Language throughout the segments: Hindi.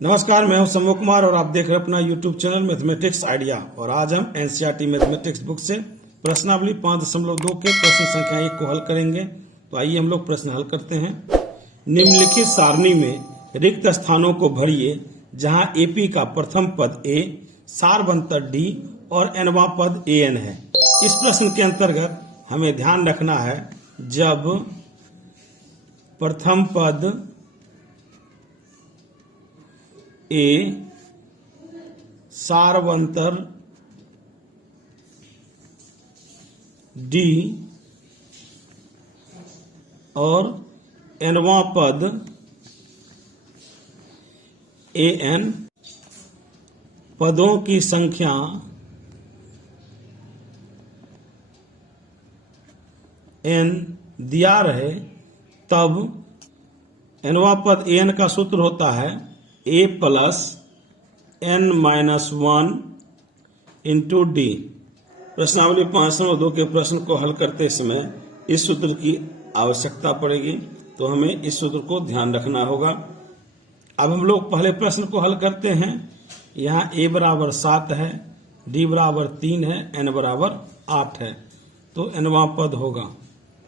नमस्कार, मैं हूं सम्मोह कुमार और आप देख रहे हैं अपना YouTube चैनल मैथमेटिक्स आइडिया। और आज हम एनसीईआरटी मैथमेटिक्स बुक से प्रश्नावली 5.2 के प्रश्न संख्या 1 को हल करेंगे। तो आइए हम लोग प्रश्न हल करते हैं। निम्नलिखित सारणी में रिक्त स्थानों को भरिए जहां एपी का प्रथम पद ए, सारवंतर डी और एनवां पद एन है। इस प्रश्न के अंतर्गत हमें ध्यान रखना है, जब प्रथम पद ए, सारवंतर डी और एनवां पद एन पदों की संख्या एन दिया रहे, तब एनवां पद एन का सूत्र होता है A plus N minus 1 into D. प्रश्नावली 5.2 के प्रश्न को हल करते समय इस सूत्र की आवश्यकता पड़ेगी, तो हमें इस सूत्र को ध्यान रखना होगा। अब हम लोग पहले प्रश्न को हल करते हैं। यहाँ ए बराबर 7 है, डी बराबर 3 है, एन बराबर 8 है। तो एनवां पद होगा,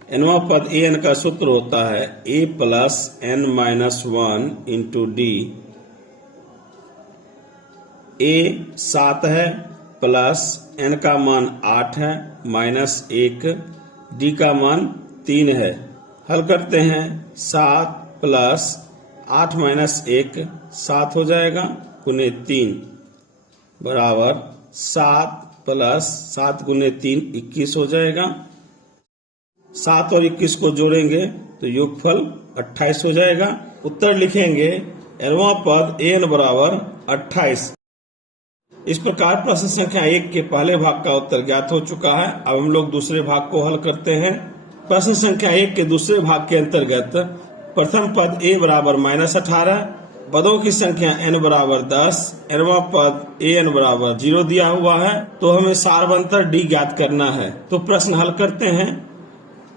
एनवां पद एन का सूत्र होता है A plus N minus 1 into D. A 7 है प्लस एन का मान 8 है माइनस 1, डी का मान 3 है। हल करते हैं। 7 प्लस 8 माइनस 1 7 हो जाएगा, गुने 3 बराबर 7 प्लस 7 गुने 3 21 हो जाएगा। 7 और 21 को जोड़ेंगे तो योगफल 28 हो जाएगा। उत्तर लिखेंगे एनवां पद एन बराबर 28। इस प्रकार प्रश्न संख्या 1 के पहले भाग का उत्तर ज्ञात हो चुका है। अब हम लोग दूसरे भाग को हल करते हैं। प्रश्न संख्या 1 के दूसरे भाग के अंतर्गत प्रथम पद ए बराबर -18, पदों की संख्या n बराबर 10, एनवां पद एन बराबर 0 दिया हुआ है। तो हमें सारवंतर डी ज्ञात करना है। तो प्रश्न हल करते हैं।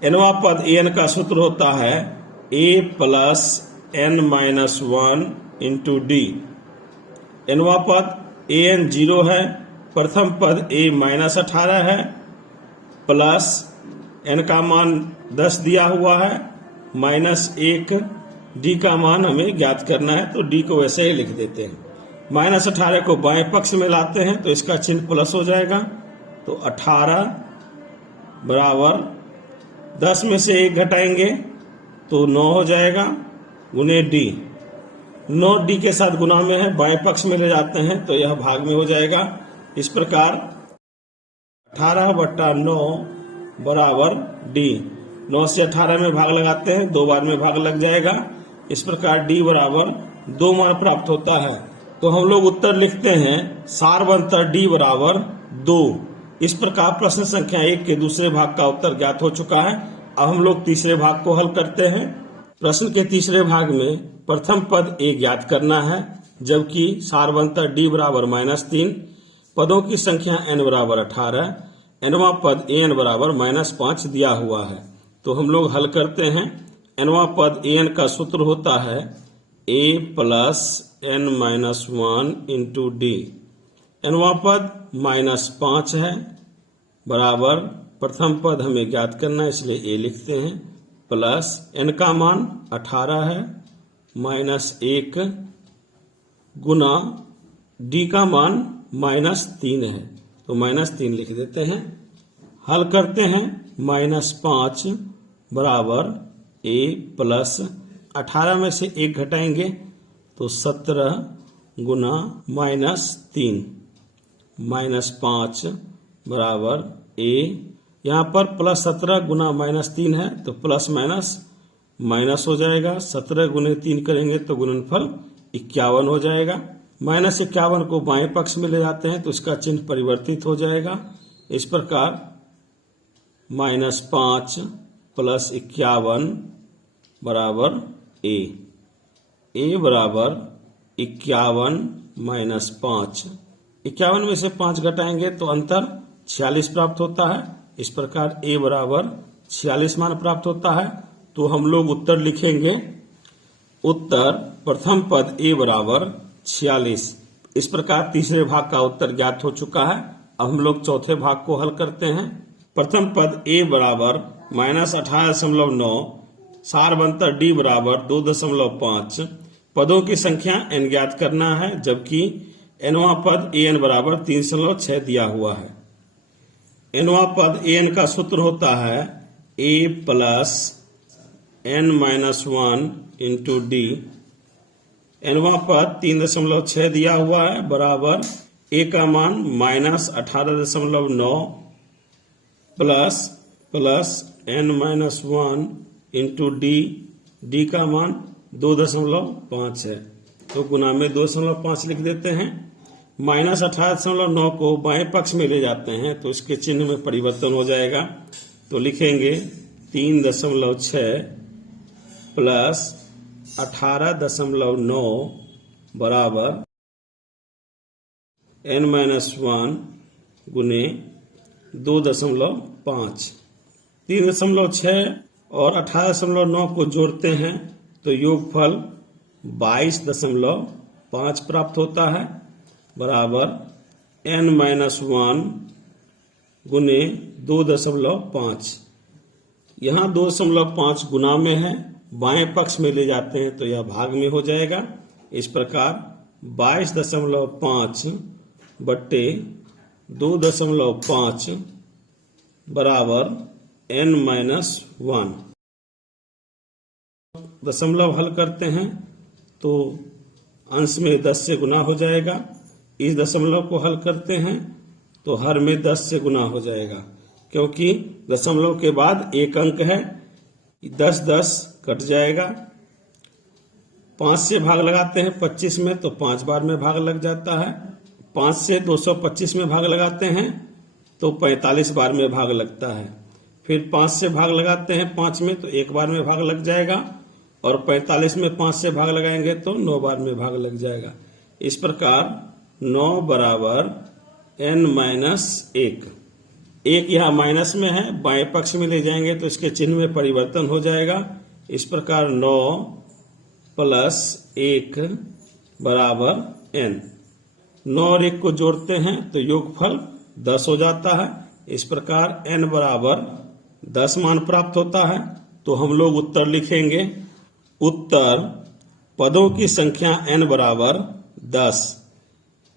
एनवां पद एन का सूत्र होता है A plus N minus 1 into D. एनवां पद एन 0 है, प्रथम पद ए -18 है, प्लस एन का मान 10 दिया हुआ है, माइनस 1, डी का मान हमें ज्ञात करना है। तो डी को वैसे ही लिख देते हैं। -18 को बाएं पक्ष में लाते हैं तो इसका चिन्ह प्लस हो जाएगा। तो 18 बराबर 10 में से 1 घटाएंगे तो 9 हो जाएगा, गुने डी। 9 डी के साथ गुना में है, बाएं पक्ष में ले जाते हैं तो यह भाग में हो जाएगा। इस प्रकार 18/9 बराबर डी। 9 से 18 में भाग लगाते हैं, 2 बार में भाग लग जाएगा। इस प्रकार डी बराबर 2 मान प्राप्त होता है। तो हम लोग उत्तर लिखते हैं सारवंतर डी बराबर 2। इस प्रकार प्रश्न संख्या 1 के दूसरे भाग का उत्तर ज्ञात हो चुका है। अब हम लोग तीसरे भाग को हल करते हैं। प्रश्न के तीसरे भाग में प्रथम पद ए ज्ञात करना है, जबकि सारवंतर डी बराबर -3, पदों की संख्या n बराबर 18, एनवां पद एन बराबर -5 दिया हुआ है। तो हम लोग हल करते हैं। एनवां पद एन का सूत्र होता है A plus N minus 1 into D. एनवां पद -5 है, बराबर प्रथम पद हमें ज्ञात करना है, इसलिए ए लिखते हैं, प्लस एन का मान 18 है, -1 गुना डी का मान -3 है, तो -3 लिख देते हैं। हल करते हैं। -5 बराबर ए प्लस 18 में से 1 घटाएंगे तो 17 गुना -3, -5 बराबर ए। यहाँ पर प्लस 17 गुना -3 है तो प्लस माइनस हो जाएगा। 17 गुने 3 करेंगे तो गुणनफल 51 हो जाएगा। -51 को बाएं पक्ष में ले जाते हैं तो इसका चिन्ह परिवर्तित हो जाएगा। इस प्रकार -5 प्लस 51 बराबर ए। ए बराबर 51 माइनस 5। 51 में से 5 घटाएंगे तो अंतर 46 प्राप्त होता है। इस प्रकार ए बराबर 46 मान प्राप्त होता है। तो हम लोग उत्तर लिखेंगे। उत्तर प्रथम पद ए बराबर 46। इस प्रकार तीसरे भाग का उत्तर ज्ञात हो चुका है। अब हम लोग चौथे भाग को हल करते हैं। प्रथम पद a बराबर -18.9, सार बनता d बराबर 2.5। पदों की संख्या n ज्ञात करना है, जबकि nवां पद an बराबर 3.6 दिया हुआ है। nवां पद an का सूत्र होता है a plus n-1 into D. nवां पद 3.6 दिया हुआ है बराबर a का मान -18.9 प्लस n-1 इंटू डी का मान 2.5 है, तो गुना में 2.5 लिख देते हैं। -18.9 को बाएं पक्ष में ले जाते हैं तो इसके चिन्ह में परिवर्तन हो जाएगा, तो लिखेंगे 3.6 प्लस 18.9 बराबर n-1 गुने 2.5। 3.6 और 18.9 को जोड़ते हैं तो योगफल 22.5 प्राप्त होता है बराबर n-1 गुने 2.5। यहाँ 2.5 गुना में है, बाएं पक्ष में ले जाते हैं तो यह भाग में हो जाएगा। इस प्रकार 22.5 बट्टे 2.5 बराबर n-1। दशमलव हल करते हैं तो अंश में 10 से गुना हो जाएगा। इस दशमलव को हल करते हैं तो हर में 10 से गुना हो जाएगा, क्योंकि दशमलव के बाद एक अंक है। 10 कट जाएगा। 5 से भाग लगाते हैं 25 में तो 5 बार में भाग लग जाता है। 5 से 225 में भाग लगाते हैं तो 45 बार में भाग लगता है। फिर 5 से भाग लगाते हैं 5 में तो 1 बार में भाग लग जाएगा, और 45 में 5 से भाग लगाएंगे तो 9 बार में भाग लग जाएगा। इस प्रकार 9 बराबर n-1। एक यहाँ माइनस में है, बाएं पक्ष में ले जाएंगे तो इसके चिन्ह में परिवर्तन हो जाएगा। इस प्रकार 9 प्लस 1 बराबर n। 9 और 1 को जोड़ते हैं तो योगफल 10 हो जाता है। इस प्रकार n बराबर 10 मान प्राप्त होता है। तो हम लोग उत्तर लिखेंगे। उत्तर पदों की संख्या n बराबर 10।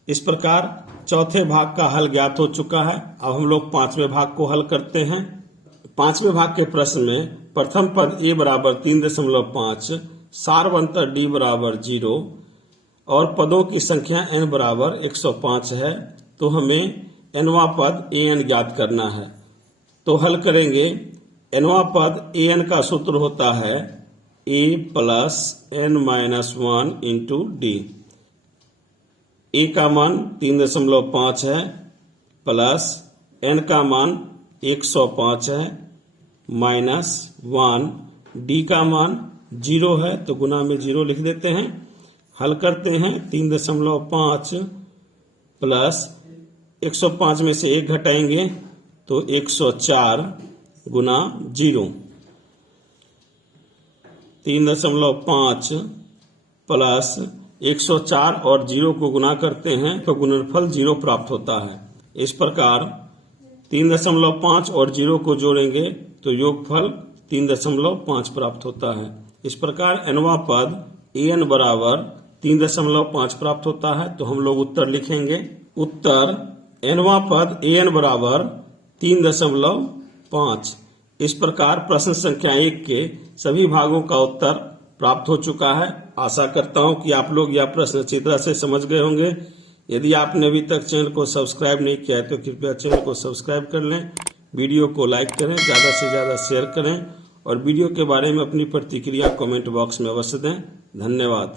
इस प्रकार चौथे भाग का हल ज्ञात हो चुका है। अब हम लोग पांचवें भाग को हल करते हैं। पांचवें भाग के प्रश्न में प्रथम पद a बराबर 3.5, सार बनता d बराबर 0 और पदों की संख्या n बराबर 105 है, तो हमें nवां पद an ज्ञात करना है। तो हल करेंगे। nवां पद an का सूत्र होता है a plus n-1 into D. a का मान 3.5 है प्लस n का मान 105 है -1, d का मान 0 है तो गुना में 0 लिख देते हैं। हल करते हैं। 3.5 प्लस 105 में से 1 घटाएंगे तो 104 गुना 0। 3.5 प्लस 104 और 0 को गुना करते हैं तो गुणनफल 0 प्राप्त होता है। इस प्रकार 3.5 और 0 को जोड़ेंगे तो योगफल 3.5 प्राप्त होता है। इस प्रकार nवां पद an बराबर 3.5 प्राप्त होता है। तो हम लोग उत्तर लिखेंगे। उत्तर nवां पद an बराबर 3.5। इस प्रकार प्रश्न संख्या 1 के सभी भागों का उत्तर प्राप्त हो चुका है। आशा करता हूं कि आप लोग यह प्रश्न अच्छी तरह से समझ गए होंगे। यदि आपने अभी तक चैनल को सब्सक्राइब नहीं किया है तो कृपया चैनल को सब्सक्राइब कर लें, वीडियो को लाइक करें, ज़्यादा से ज़्यादा शेयर करें और वीडियो के बारे में अपनी प्रतिक्रिया कमेंट बॉक्स में अवश्य दें। धन्यवाद।